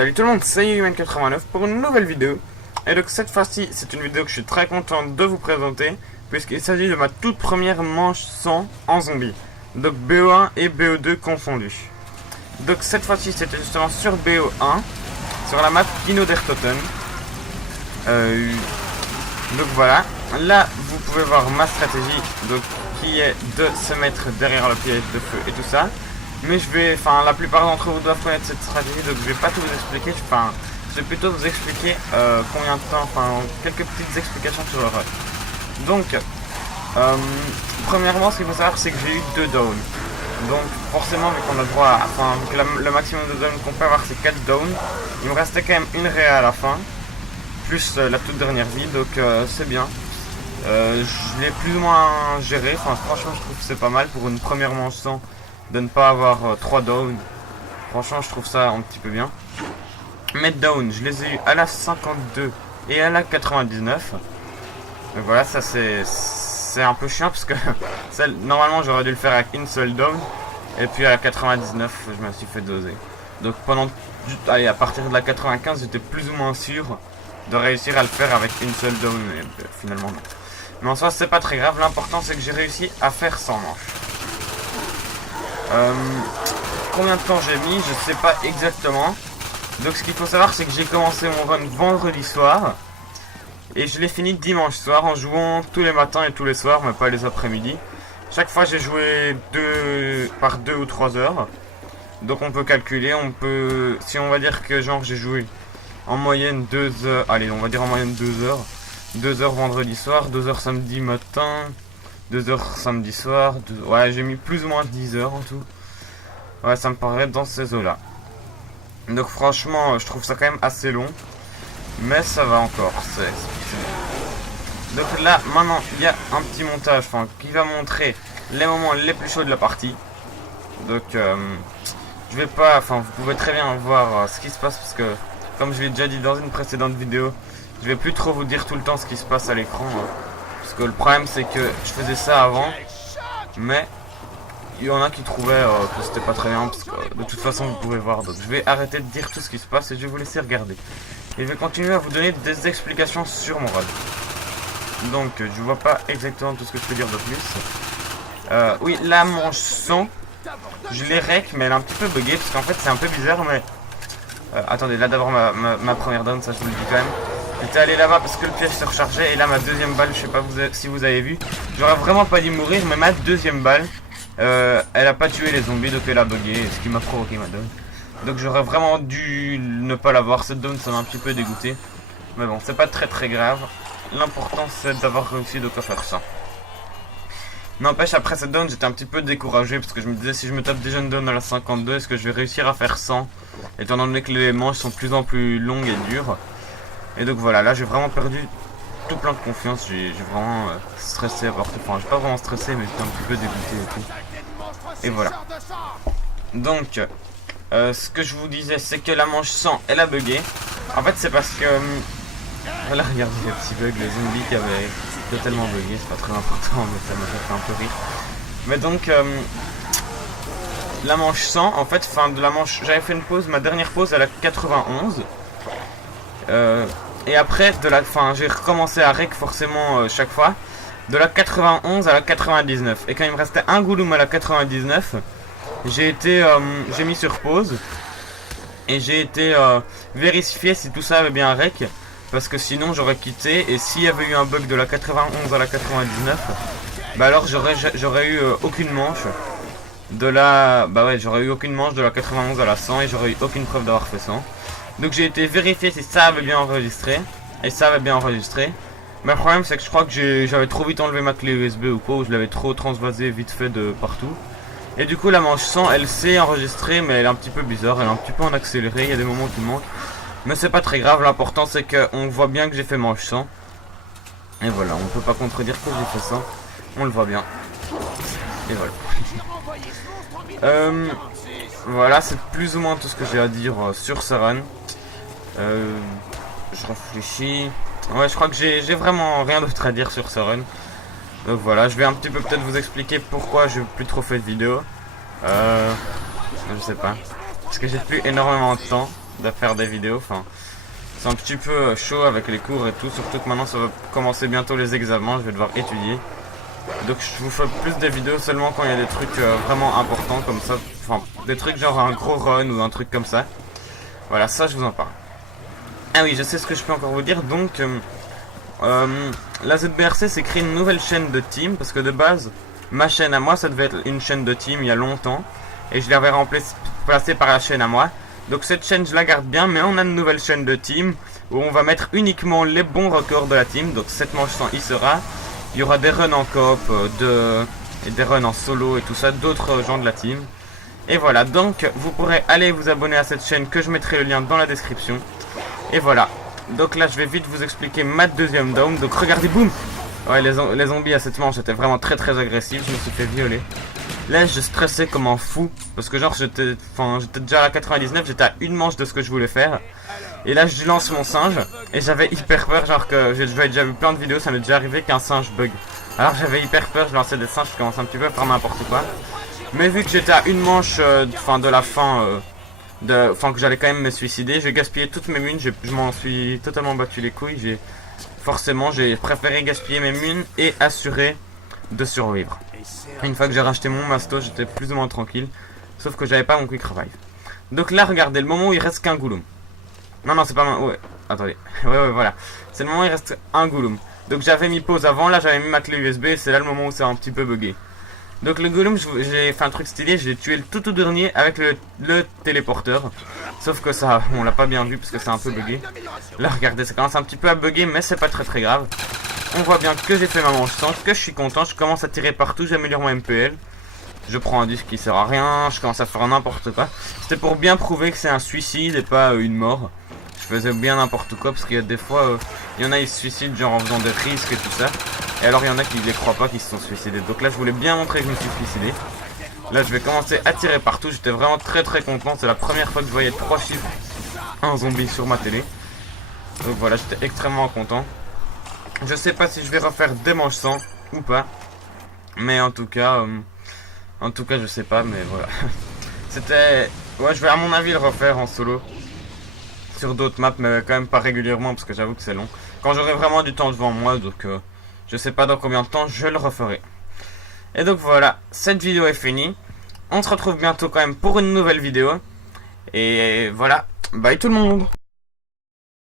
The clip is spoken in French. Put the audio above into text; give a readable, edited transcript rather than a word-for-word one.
Salut tout le monde, c'est Yuman89 pour une nouvelle vidéo. Et donc cette fois-ci, c'est une vidéo que je suis très content de vous présenter, puisqu'il s'agit de ma toute première manche 100 en zombie. Donc BO1 et BO2 confondus. Donc cette fois-ci, c'était justement sur BO1, sur la map Kino der Toten. Donc voilà, là vous pouvez voir ma stratégie, donc qui est de se mettre derrière le piège de feu et tout ça. Mais la plupart d'entre vous doivent connaître cette stratégie, donc je vais pas tout vous expliquer. Je vais plutôt vous expliquer combien de temps, quelques petites explications sur le run. Donc, premièrement, ce qu'il faut savoir, c'est que j'ai eu 2 downs. Donc, forcément, vu qu'on a droit à, le maximum de downs qu'on peut avoir, c'est 4 downs. Il me restait quand même une réa à la fin, plus la toute dernière vie, donc c'est bien. Je l'ai plus ou moins géré. Franchement, je trouve que c'est pas mal pour une première manche 100. De ne pas avoir 3 downs. Franchement, je trouve ça un petit peu bien. Mes downs, je les ai eu à la 52 et à la 99. Donc voilà, ça c'est un peu chiant parce que normalement j'aurais dû le faire avec une seule down. Et puis à la 99, je me suis fait doser. Donc à partir de la 95, j'étais plus ou moins sûr de réussir à le faire avec une seule down. Et finalement non. Mais en soi, c'est pas très grave. L'important, c'est que j'ai réussi à faire 100 manches. Combien de temps j'ai mis, je sais pas exactement. Donc ce qu'il faut savoir, c'est que j'ai commencé mon run vendredi soir et je l'ai fini dimanche soir en jouant tous les matins et tous les soirs, mais pas les après-midi. Chaque fois j'ai joué par 2 ou 3 heures. Donc on peut calculer, si on va dire que genre j'ai joué en moyenne 2 heures, allez on va dire en moyenne 2 heures. 2 heures vendredi soir, 2 heures samedi matin, 2 heures samedi soir, ouais j'ai mis plus ou moins 10 heures en tout. Ouais, ça me paraît dans ces eaux là. Donc franchement je trouve ça quand même assez long, mais ça va encore. Donc là maintenant il y a un petit montage qui va montrer les moments les plus chauds de la partie. Donc je vais pas, vous pouvez très bien voir ce qui se passe, parce que comme je l'ai déjà dit dans une précédente vidéo, je vais plus trop vous dire tout le temps ce qui se passe à l'écran. Parce que le problème c'est que je faisais ça avant, mais il y en a qui trouvaient que c'était pas très bien, parce que de toute façon vous pouvez voir. Donc je vais arrêter de dire tout ce qui se passe et je vais vous laisser regarder. Et je vais continuer à vous donner des explications sur mon run. Donc je vois pas exactement tout ce que je peux dire de plus. Oui, la manche 100, je l'ai rec, mais elle est un petit peu buggée, parce qu'en fait c'est un peu bizarre, mais... attendez, là d'abord ma première down, ça je vous le dis quand même. J'étais allé là-bas parce que le piège se rechargeait, et là ma deuxième balle, je sais pas si vous avez vu, j'aurais vraiment pas dû mourir, mais ma deuxième balle, elle a pas tué les zombies, donc elle a bugué, ce qui m'a provoqué ma down. Donc j'aurais vraiment dû ne pas l'avoir, cette down ça m'a un petit peu dégoûté. Mais bon, c'est pas très grave, l'important c'est d'avoir réussi de faire ça. N'empêche, après cette down j'étais un petit peu découragé, parce que je me disais, si je me tape déjà une down à la 52, est-ce que je vais réussir à faire 100, étant donné que les manches sont de plus en plus longues et dures. Et donc voilà, là j'ai vraiment perdu tout plein de confiance, j'ai vraiment stressé à part tout. J'ai pas vraiment stressé, mais j'étais un petit peu dégoûté et tout. Et voilà. Donc, ce que je vous disais, c'est que la manche 100, elle a bugué. En fait, c'est parce que... Voilà, regardez les petits bugs, les zombies qui avaient totalement bugué, c'est pas très important, mais ça m'a fait un peu rire. Mais donc, la manche 100, en fait, j'avais fait une pause, ma dernière pause à la 91. Et après, j'ai recommencé à rec forcément chaque fois, de la 91 à la 99. Et quand il me restait un gouloum à la 99, j'ai mis sur pause. Et j'ai été vérifier si tout ça avait bien rec. Parce que sinon j'aurais quitté, et s'il y avait eu un bug de la 91 à la 99, bah alors j'aurais eu aucune manche. J'aurais eu aucune manche de la 91 à la 100, et j'aurais eu aucune preuve d'avoir fait 100. Donc j'ai été vérifier si ça avait bien enregistré, et ça avait bien enregistré. Mais le problème c'est que je crois que j'avais trop vite enlevé ma clé USB ou quoi, ou je l'avais trop transvasé vite fait de partout. Et du coup la manche 100 elle s'est enregistrée, mais elle est un petit peu bizarre, elle est un petit peu en accéléré, il y a des moments qui manquent. Mais c'est pas très grave, l'important c'est qu'on voit bien que j'ai fait manche 100. Et voilà, on peut pas contredire que j'ai fait 100, on le voit bien. Et voilà. Voilà, c'est plus ou moins tout ce que j'ai à dire sur ce run. Je réfléchis. Ouais, je crois que j'ai vraiment rien d'autre à dire sur ce run. Donc voilà, je vais un petit peu peut-être vous expliquer pourquoi j'ai plus trop fait de vidéos. Je sais pas. Parce que j'ai plus énormément de temps. de faire des vidéos. Enfin, c'est un petit peu chaud avec les cours et tout, surtout que maintenant ça va commencer bientôt les examens, je vais devoir étudier. Donc je vous fais plus des vidéos seulement quand il y a des trucs vraiment importants comme ça. Enfin, des trucs genre un gros run ou un truc comme ça. Voilà, ça je vous en parle. Ah oui, je sais ce que je peux encore vous dire. Donc, la ZBRC s'est créé une nouvelle chaîne de team. Parce que de base, ma chaîne à moi, ça devait être une chaîne de team il y a longtemps. Et je l'avais remplacée par la chaîne à moi. Donc cette chaîne, je la garde bien. Mais on a une nouvelle chaîne de team où on va mettre uniquement les bons records de la team. Donc cette manche 100 y sera. Il y aura des runs en coop, et des runs en solo et tout ça, d'autres gens de la team. Et voilà, donc vous pourrez aller vous abonner à cette chaîne que je mettrai le lien dans la description. Et voilà, donc là je vais vite vous expliquer ma deuxième dome. Donc regardez, boum. Ouais, les zombies à cette manche étaient vraiment très agressifs, je me suis fait violer. Là je stressais comme un fou, parce que genre j'étais déjà à la 99, j'étais à une manche de ce que je voulais faire. Et là je lance mon singe, et j'avais hyper peur, genre que j'avais déjà vu plein de vidéos, ça m'est déjà arrivé qu'un singe bug. Alors j'avais hyper peur, je lançais des singes, je commençais un petit peu à faire n'importe quoi. Mais vu que j'étais à une manche de la fin, que j'allais quand même me suicider, j'ai gaspillé toutes mes munes, je m'en suis totalement battu les couilles. Forcément j'ai préféré gaspiller mes munes et assurer de survivre. Une fois que j'ai racheté mon masto, j'étais plus ou moins tranquille, sauf que j'avais pas mon quick revive. Donc là regardez, le moment où il reste qu'un goulum. Non c'est pas ma... Ouais, attendez. ouais voilà. C'est le moment où il reste un goulum. Donc j'avais mis pause avant, là j'avais mis ma clé USB, et c'est là le moment où c'est un petit peu bugué. Donc le golem, j'ai fait un truc stylé, j'ai tué le tout dernier avec le téléporteur. Sauf que ça, on l'a pas bien vu parce que c'est un peu bugué. Là regardez, ça commence un petit peu à bugger, mais c'est pas très grave. On voit bien que j'ai fait ma manche 100, que je suis content, je commence à tirer partout, j'améliore mon MPL. Je prends un disque qui sert à rien, je commence à faire n'importe quoi. C'était pour bien prouver que c'est un suicide et pas une mort. Je faisais bien n'importe quoi parce qu'il y a des fois, il y en a ils se suicident genre en faisant des risques et tout ça. Et alors il y en a qui ne les croient pas qu'ils se sont suicidés. Donc là je voulais bien montrer que je me suis suicidé. Là je vais commencer à tirer partout. J'étais vraiment très content. C'est la première fois que je voyais 3 chiffres, un zombie sur ma télé. Donc voilà, j'étais extrêmement content. Je sais pas si je vais refaire des manches 100 ou pas. Mais en tout cas je sais pas, mais voilà. C'était... Ouais, je vais à mon avis le refaire en solo. Sur d'autres maps, mais quand même pas régulièrement parce que j'avoue que c'est long. Quand j'aurai vraiment du temps devant moi, donc je sais pas dans combien de temps je le referai. Et donc voilà, cette vidéo est finie. On se retrouve bientôt quand même pour une nouvelle vidéo. Et voilà, bye tout le monde.